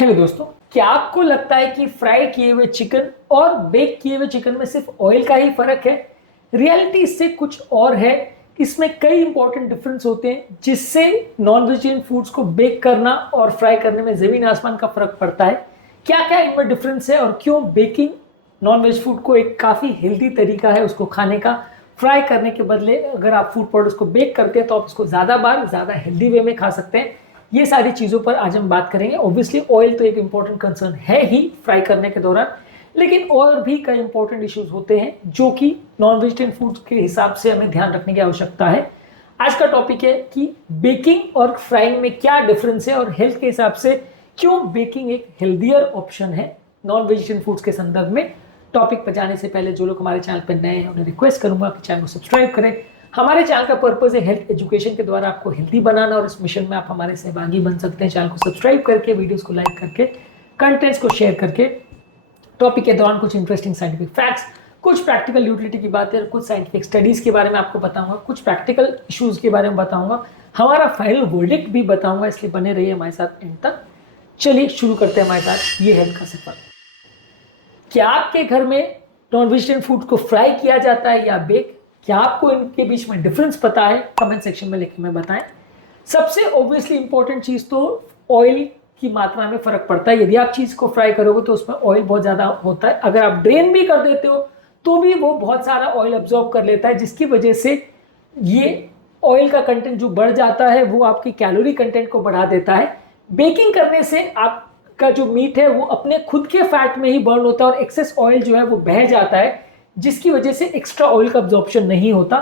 Hello दोस्तों, क्या आपको लगता है कि फ्राई किए हुए चिकन और बेक किए हुए चिकन में सिर्फ ऑयल का ही फर्क है? रियलिटी इससे कुछ और है। इसमें कई इंपॉर्टेंट डिफरेंस होते हैं जिससे नॉन वेजिटेरियन फूड्स को बेक करना और फ्राई करने में जमीन आसमान का फर्क पड़ता है। क्या क्या इनमें डिफरेंस है और क्यों बेकिंग नॉन वेज फूड को एक काफ़ी हेल्दी तरीका है उसको खाने का। फ्राई करने के बदले अगर आप फूड प्रोडक्ट्स को बेक करते हैं तो आप इसको ज़्यादा बार ज़्यादा हेल्दी वे में खा सकते हैं। ये सारी चीज़ों पर आज हम बात करेंगे। ऑब्वियसली ऑयल तो एक इंपॉर्टेंट कंसर्न है ही फ्राई करने के दौरान, लेकिन और भी कई इंपॉर्टेंट इश्यूज होते हैं जो कि नॉन वेजिटेरियन फूड के हिसाब से हमें ध्यान रखने की आवश्यकता है। आज का टॉपिक है कि बेकिंग और फ्राइंग में क्या डिफरेंस है और हेल्थ के हिसाब से क्यों बेकिंग एक हेल्दियर ऑप्शन है नॉन वेजिटेरियन फूड्स के संदर्भ में। टॉपिक पर जाने से पहले जो लोग हमारे चैनल पर नए हैं उन्हें रिक्वेस्ट करूंगा कि चैनल को सब्सक्राइब करें। हमारे चैनल का पर्पस है हेल्थ एजुकेशन के द्वारा आपको हेल्दी बनाना और इस मिशन में आप हमारे सहभागी बन सकते हैं। चैनल को सब्सक्राइब करके, वीडियोस को लाइक करके, कंटेंट्स को शेयर करके। टॉपिक के दौरान कुछ इंटरेस्टिंग साइंटिफिक फैक्ट्स, कुछ प्रैक्टिकल यूटिलिटी की बातें और कुछ साइंटिफिक स्टडीज के बारे में आपको बताऊंगा, कुछ प्रैक्टिकल इश्यूज के बारे में बताऊंगा, हमारा फाइनल वर्डिक्ट भी बताऊंगा। इसलिए बने रहिए हमारे साथ एंड तक। चलिए शुरू करते हैं हमारे साथ ये हेल्थ का सफर। क्या आपके घर में नॉन वेजिटेरियन फूड को फ्राई किया जाता है या बेक? क्या आपको इनके बीच में डिफरेंस पता है? कमेंट सेक्शन में लिख के मैं बताएं। सबसे ऑब्वियसली इंपॉर्टेंट चीज तो ऑयल की मात्रा में फर्क पड़ता है। यदि आप चीज को फ्राई करोगे तो उसमें ऑयल बहुत ज्यादा होता है। अगर आप ड्रेन भी कर देते हो तो भी वो बहुत सारा ऑयल अब्जॉर्ब कर लेता है, जिसकी वजह से ये ऑयल का कंटेंट जो बढ़ जाता है वो आपकी कैलोरी कंटेंट को बढ़ा देता है। बेकिंग करने से आपका जो मीट है वो अपने खुद के फैट में ही बर्न होता है और एक्सेस ऑयल जो है वो बह जाता है, जिसकी वजह से एक्स्ट्रा ऑयल का अब्जॉर्प्शन नहीं होता।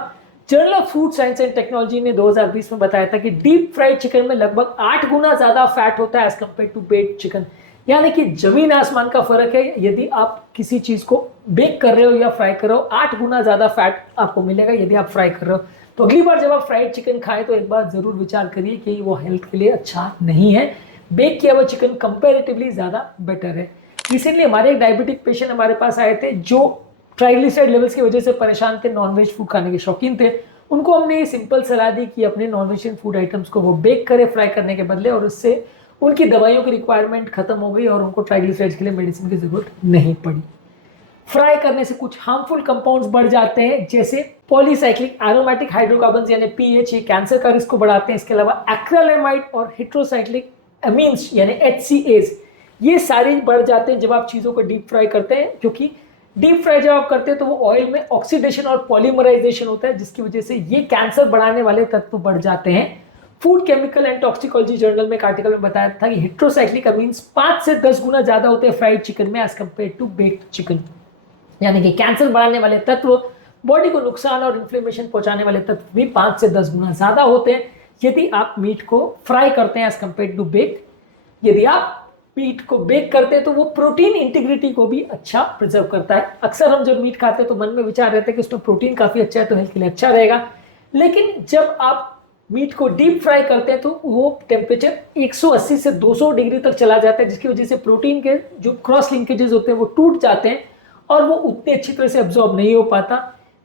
Journal of food science and technology ने 2020 में बताया था कि डीप फ्राइड चिकन में लगभग 8 गुना ज्यादा फैट होता है as compared to baked chicken. यानी कि जमीन आसमान का फर्क है। यदि आप किसी चीज को बेक कर रहे हो या फ्राई कर रहे हो, 8 गुना ज्यादा फैट आपको मिलेगा यदि आप फ्राई कर रहे हो। तो अगली बार जब आप फ्राइड चिकन खाएं तो एक बार जरूर विचार करिए कि वो हेल्थ के लिए अच्छा नहीं है। बेक किया हुआ चिकन कंपेरेटिवली ज्यादा बेटर है। रिसेंटली हमारे एक डायबिटिक पेशेंट हमारे पास आए थे जो ट्राइग्लिसराइड लेवल्स की वजह से परेशान थे, नॉनवेज फूड खाने के शौकीन थे। उनको हमने ये सिंपल सलाह दी कि अपने नॉन वेजिटेरियन फूड आइटम्स को वो बेक करें फ्राई करने के बदले, और उससे उनकी दवाइयों की रिक्वायरमेंट खत्म हो गई और उनको ट्राइग्लिसराइड्स के लिए मेडिसिन की जरूरत नहीं पड़ी। फ्राई करने से कुछ हार्मफुल कंपाउंड्स बढ़ जाते हैं जैसे पॉलीसाइक्लिक एरोमेटिक हाइड्रोकार्बन्स यानी पीएच, ये कैंसर का रिस्क को बढ़ाते हैं। इसके अलावा एक्रिलामाइड और हेट्रोसाइक्लिक अमीन्स यानी HCAs, ये सारे बढ़ जाते हैं जब आप चीज़ों को डीप फ्राई करते हैं, क्योंकि डीप फ्राई जब आप करते हैं तो वो ऑयल में ऑक्सीडेशन और पॉलीमराइजेशन होता है, जिसकी वजह से ये कैंसर बढ़ाने वाले तत्व बढ़ जाते हैं। Food chemical and toxicology journal में एक आर्टिकल में बताया था कि हेट्रोसाइक्लिक अमीन्स 5 से 10 गुना ज्यादा होते हैं फ्राइड चिकन में as compared to baked chicken. यानी कि कैंसर बढ़ाने वाले तत्व, बॉडी को नुकसान और इन्फ्लेमेशन पहुंचाने वाले तत्व भी 5 से 10 गुना ज्यादा होते हैं यदि आप मीट को फ्राई करते हैं एज कंपेयर टू बेक। यदि आप मीट को बेक करते हैं तो वो प्रोटीन इंटीग्रिटी को भी अच्छा प्रिजर्व करता है। अक्सर हम जब मीट खाते हैं तो मन में विचार रहता है कि उसमें प्रोटीन काफी अच्छा है तो हेल्थ के लिए अच्छा रहेगा, लेकिन जब आप मीट को डीप फ्राई करते हैं तो वो टेम्परेचर 180 से 200 डिग्री तक चला जाता है, जिसकी वजह से प्रोटीन के जो क्रॉस लिंकेजेस होते हैं वो टूट जाते हैं और वो उतने अच्छी तरह से अब्जॉर्ब नहीं हो पाता।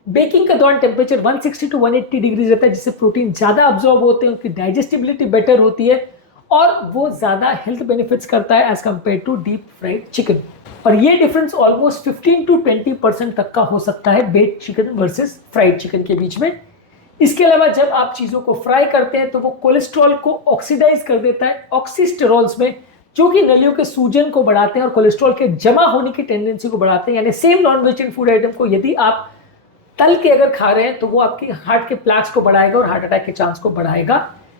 बेकिंग के दौरान टेम्परेचर 160 टू 180 डिग्री रहता है, जिससे प्रोटीन ज्यादा अब्जॉर्ब होते हैं, उनकी डाइजेस्टिबिलिटी बेटर होती है और वो ज्यादा हेल्थ बेनिफिट्स करता है as compared to deep fried chicken. और ये डिफरेंस ऑलमोस्ट 15 टू 20% तक का हो सकता है baked chicken versus fried chicken के बीच में। इसके अलावा जब आप चीजों को फ्राई करते हैं तो वो कोलेस्ट्रॉल को ऑक्सीडाइज कर देता है ऑक्सीस्टेरॉल्स में, जो कि नलियों के सूजन को बढ़ाते हैं और कोलेस्ट्रॉल के जमा होने की टेंडेंसी को बढ़ाते हैं। यानी same non vegetarian food item को यदि आप तल के अगर खा रहे हैं तो वो आपकी हार्ट के प्लैक्स को बढ़ाएगा और हार्ट अटैक के चांस को बढ़ाएगा।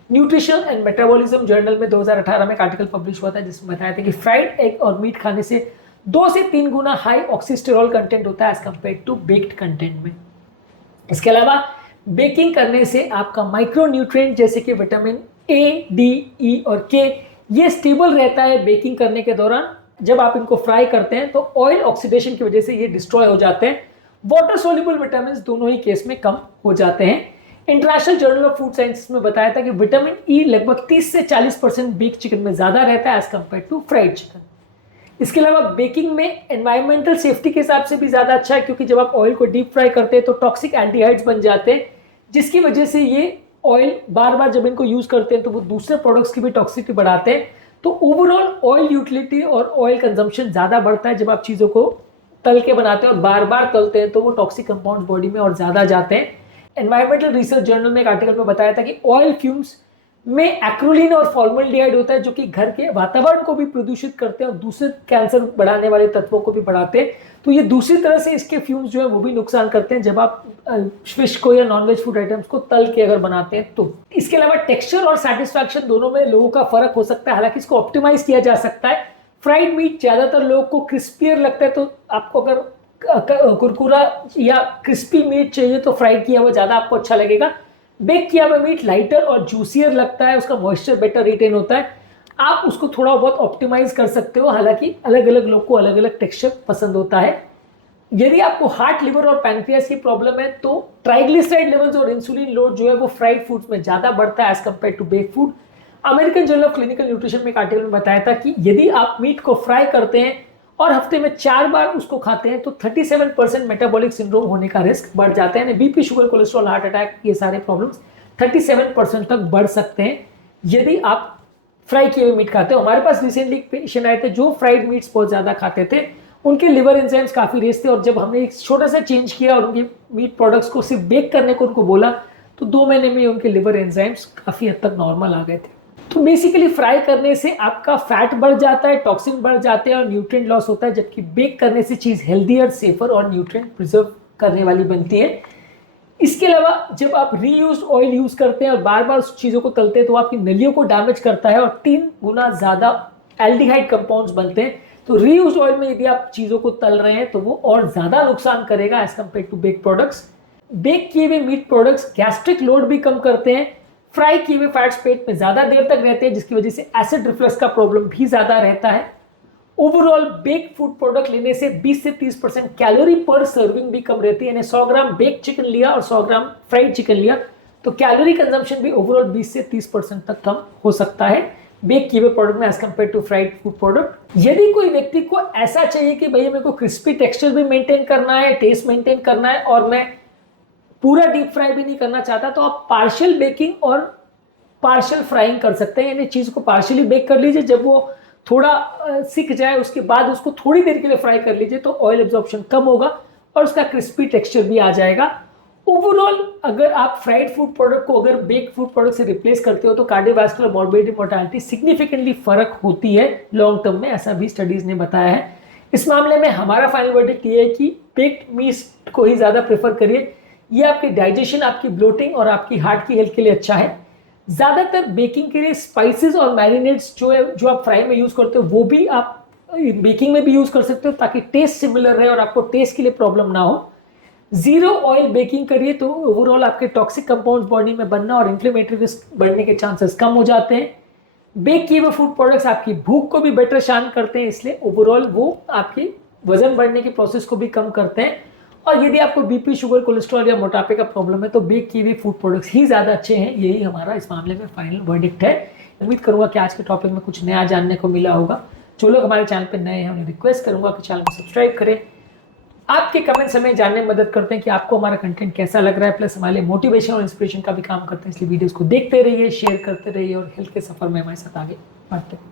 न्यूट्रिशन एंड मेटाबॉलिज्म जर्नल में 2018 में एक आर्टिकल पब्लिश हुआ था जिसमें बताया था कि फ्राइड एग और मीट खाने से 2 से 3 गुना हाई ऑक्सीस्टेरॉल कंटेंट होता है as compared to baked content में। इसके अलावा बेकिंग करने से आपका माइक्रो न्यूट्रिएंट जैसे कि विटामिन ए, डी, ई और के, ये स्टेबल रहता है बेकिंग करने के दौरान। जब आप इनको फ्राई करते हैं तो ऑयल ऑक्सीडेशन की वजह से ये डिस्ट्रॉय हो जाते हैं। वाटर सोल्यूबल विटामिन दोनों ही केस में कम हो जाते हैं। International journal of food science में बताया था कि विटामिन ई लगभग 30 से 40% बेक चिकन में ज्यादा रहता है as compared to fried chicken. इसके अलावा बेकिंग में एनवायरमेंटल सेफ्टी के हिसाब से भी ज्यादा अच्छा है, क्योंकि जब आप ऑयल को डीप फ्राई करते हैं तो टॉक्सिक एल्डिहाइड्स बन जाते हैं, जिसकी वजह से ये ऑयल बार बार जब इनको यूज करते हैं तो वो दूसरे प्रोडक्ट्स की भी टॉक्सिसिटी बढ़ाते हैं। तो ओवरऑल ऑयल यूटिलिटी और ऑयल कंजम्पशन ज़्यादा बढ़ता है जब आप चीज़ों को तल के बनाते हैं और बार बार तलते हैं, तो वो टॉक्सिक कंपाउंड बॉडी में और ज़्यादा जाते हैं। एनवायरमेंटल रिसर्च जर्नल में एक आर्टिकल में बताया था कि ऑयल फ्यूम्स में एक्रोलीन और फॉर्मल्डिहाइड होता है, जो कि घर के वातावरण को भी प्रदूषित करते हैं और दूसरे कैंसर बढ़ाने वाले तत्वों को भी बढ़ाते हैं। तो ये दूसरी तरह से इसके फ्यूम्स जो है वो भी नुकसान करते हैं जब आप फिश को या नॉनवेज फूड आइटम्स को तल के अगर बनाते हैं तो। इसके अलावा टेक्सचर और सेटिस्फैक्शन दोनों में लोगों का फर्क हो सकता है, हालांकि इसको ऑप्टिमाइज किया जा सकता है। फ्राइड मीट ज्यादातर लोगों को क्रिस्पियर लगता है, तो आपको अगर कुरकुरा या क्रिस्पी मीट चाहिए तो फ्राइड किया हुआ ज्यादा आपको अच्छा लगेगा। बेक किया हुआ मीट लाइटर और जूसियर लगता है, उसका मॉइस्चर बेटर रिटेन होता है, आप उसको थोड़ा बहुत ऑप्टिमाइज कर सकते हो। हालांकि अलग अलग लोग को अलग अलग टेक्सचर पसंद होता है। यदि आपको हार्ट, लिवर और पैनक्रियास की प्रॉब्लम है तो ट्राइग्लिसराइड लेवल्स और इंसुलिन लोड जो है वो फ्राइड फूड्स में ज्यादा बढ़ता है as compared to bake food. American journal of clinical nutrition में एक आर्टिकल में बताया था कि यदि आप मीट को फ्राई करते हैं और हफ्ते में 4 बार उसको खाते हैं तो 37% मेटाबॉलिक सिंड्रोम होने का रिस्क बढ़ जाता है। BP, sugar, cholesterol, heart attack, ये सारे प्रॉब्लम्स 37% तक बढ़ सकते हैं यदि आप फ्राई किए हुए मीट खाते हो। हमारे पास रिसेंटली पेशेंट आए थे जो फ्राइड मीट्स बहुत ज्यादा खाते थे, उनके लिवर एंजाइम्स काफी रेस थे, और जब हमने एक छोटा सा चेंज किया और उनके मीट प्रोडक्ट्स को सिर्फ बेक करने को उनको बोला तो 2 महीने में उनके लिवर एंजाइम्स काफी हद तक नॉर्मल आ गए थे। तो बेसिकली फ्राई करने से आपका फैट बढ़ जाता है, टॉक्सिन बढ़ जाते हैं और न्यूट्रिएंट लॉस होता है, जबकि बेक करने से चीज हेल्दियर, सेफर और न्यूट्रिएंट प्रिजर्व करने वाली बनती है। इसके अलावा जब आप रीयूज्ड ऑयल यूज करते हैं और बार बार उस चीजों को तलते हैं तो आपकी नलियों को डैमेज करता है और 3 गुना ज्यादा एल्डिहाइड कंपाउंड्स बनते हैं। तो रीयूज्ड ऑयल में यदि आप चीजों को तल रहे हैं तो वो और ज्यादा नुकसान करेगा as compared to bake products. Bake किए हुए मीट प्रोडक्ट्स गैस्ट्रिक लोड भी कम करते हैं। फ्राई किए हुए फैट्स पेट में ज्यादा देर तक रहते हैं, जिसकी वजह से एसिड रिफ्लक्स का प्रॉब्लम भी ज्यादा रहता है। ओवरऑल बेक फूड प्रोडक्ट लेने से 20 से 30% कैलोरी पर सर्विंग भी कम रहती है। यानी 100 ग्राम बेक चिकन लिया और 100 ग्राम फ्राइड चिकन लिया तो कैलोरी कंजम्पशन भी ओवरऑल 20 से 30% तक कम हो सकता है बेक किए हुए प्रोडक्ट में as compared to fried food product. यदि कोई व्यक्ति को ऐसा चाहिए कि भैया मेरे को क्रिस्पी टेक्सचर भी मेंटेन करना है, टेस्ट मेंटेन करना है और मैं पूरा डीप फ्राई भी नहीं करना चाहता, तो आप पार्शियल बेकिंग और पार्शियल फ्राइंग कर सकते हैं। यानी चीज को पार्शियली बेक कर लीजिए, जब वो थोड़ा सिक जाए उसके बाद उसको थोड़ी देर के लिए फ्राई कर लीजिए तो ऑयल एब्जॉर्प्शन कम होगा और उसका क्रिस्पी टेक्सचर भी आ जाएगा। ओवरऑल अगर आप फ्राइड फूड प्रोडक्ट को अगर बेक फूड प्रोडक्ट से रिप्लेस करते हो तो कार्डियोवास्कुलर मॉर्बिडिटी, मोर्टालिटी सिग्निफिकेंटली फर्क होती है लॉन्ग टर्म में, ऐसा भी स्टडीज ने बताया है। इस मामले में हमारा फाइनल वर्डिक्ट ये है कि बेक्ड मीट को ही ज्यादा प्रेफर करिए। ये आपकी डाइजेशन, आपकी ब्लोटिंग और आपकी हार्ट की हेल्थ के लिए अच्छा है। ज्यादातर बेकिंग के लिए स्पाइसेस और मैरिनेट्स जो आप फ्राई में यूज करते हो वो भी आप बेकिंग में भी यूज कर सकते हो ताकि टेस्ट सिमिलर रहे और आपको टेस्ट के लिए प्रॉब्लम ना हो। जीरो ऑयल बेकिंग करिए तो ओवरऑल आपके टॉक्सिक कंपाउंड्स बॉडी में बनना और इन्फ्लेमेटरी रिस्क बढ़ने के चांसेस कम हो जाते हैं। बेक किए हुए फूड प्रोडक्ट्स आपकी भूख को भी बेटर शांत करते हैं, इसलिए ओवरऑल वो आपकी वजन बढ़ने की प्रोसेस को भी कम करते हैं। और यदि आपको बीपी, शुगर, कोलेस्ट्रॉल या मोटापे का प्रॉब्लम है तो बेक किए हुए फूड प्रोडक्ट्स ही ज़्यादा अच्छे हैं। यही हमारा इस मामले में फाइनल वर्डिक्ट है। उम्मीद करूंगा कि आज के टॉपिक में कुछ नया जानने को मिला होगा। जो लोग हमारे चैनल पर नए हैं उन्हें रिक्वेस्ट करूंगा कि चैनल को सब्सक्राइब करें। आपके कमेंट्स हमें जानने में मदद करते हैं कि आपको हमारा कंटेंट कैसा लग रहा है, प्लस हमारे लिए मोटिवेशन और इंस्पिरेशन का भी काम करते हैं। इसलिए वीडियोस को देखते रहिए, शेयर करते रहिए और हेल्थ के सफर में हमारे साथ आगे बढ़ते हैं।